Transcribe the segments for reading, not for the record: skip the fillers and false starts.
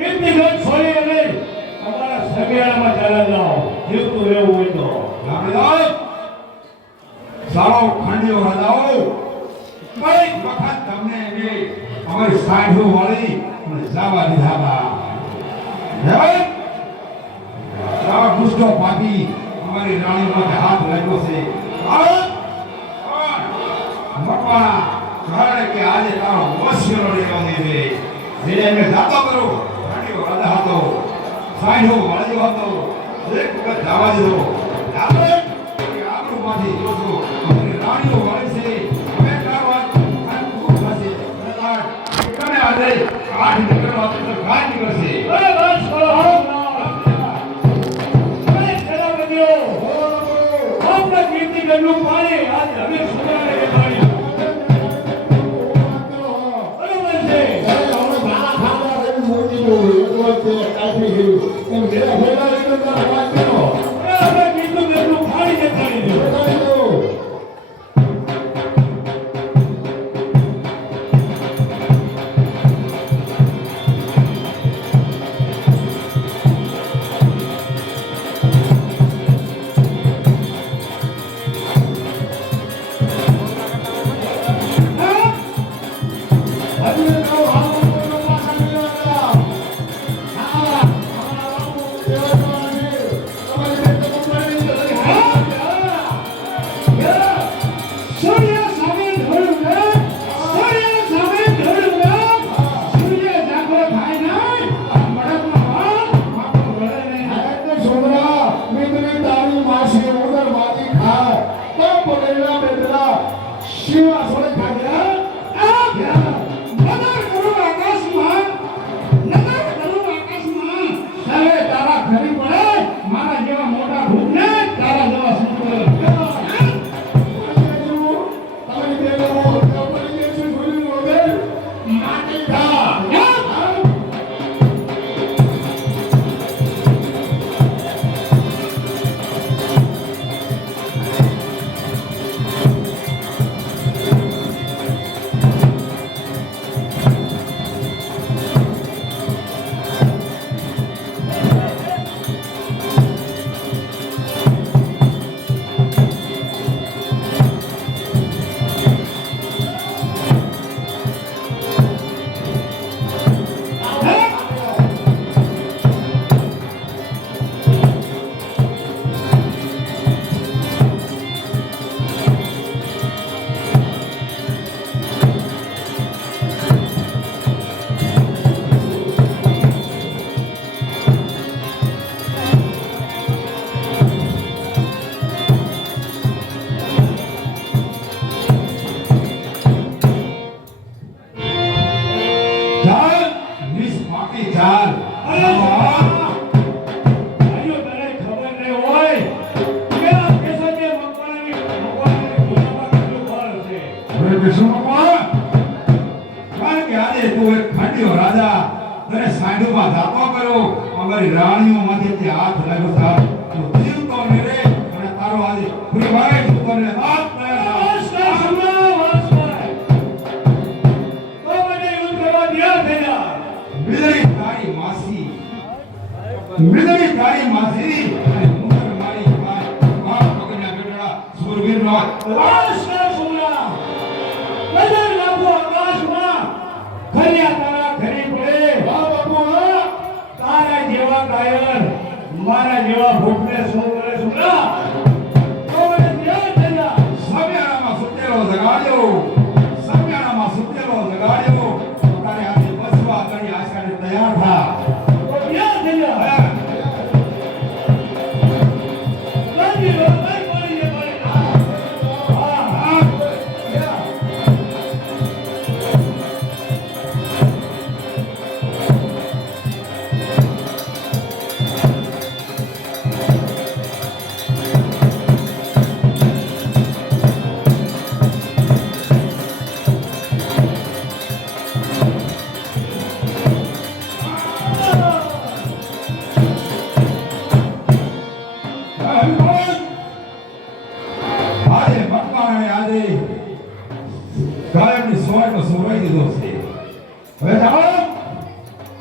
એટલી ગત છોડી અને તમારા સગિયાળામાં ચાલ્યા જાઓ જીવતું રહેવું હોય તો આપણે સારો ખાંડીઓ હજાઓ કઈ વખત તમને એવી અમારી સાંઢો વાળી અને જવા દીધા હતા ગુસ્સો પાપી અમારી રાણી માટે હાથ લાગ્યો છે મકવાણા કારણ કે આજે તારો વસ્યો લેવા દે જેને મેં જાતો કરો રાણીઓ રાજા હતો સાંઢો વાળ્યો હતો એક વખત જવા દીધો આપણે આપણું જોજો અમારી રાણીઓ વાળી છે હવે કારવા ખૂબ થશે કને આજે આઠ નીકળવા તો ગાય નીકળશે અરે બસ કરો આપણા કીર્તિ ગંગનું પાણી આજ હવે સુધારે કે પાણી બરોબર છે આપણે કીર્તિ ગંગનું પાણી જતાડી દો અમારી રાણીઓ માંથી હાથ લાગ્યો था तो जीव तो मेरे અને તારો આજે પૂરી વાય તને હાથ મિલરી તારી માસી અને મુંદર મારી માં પકડ્યા બેટા સુરવીર નો વાસના સુમરા નજર નાખો આકાશમાં ખર્યા તારા ઘરે પડે વાહ બાપુ તારા જેવા કાયર મારા જેવા ભૂખને શું કરે સુમરા તો મને ધ્યાન દેના સમ્યાણામાં સુતેલો જગાડ્યો તારે આજે બસવા કરી આશકાને તૈયાર થા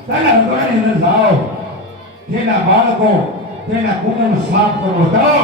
તેના અગવાની અંદર જાઓ, તેના બાળકો તેના કુટુંબ સાફ કરો. જાઓ.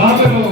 Babalu.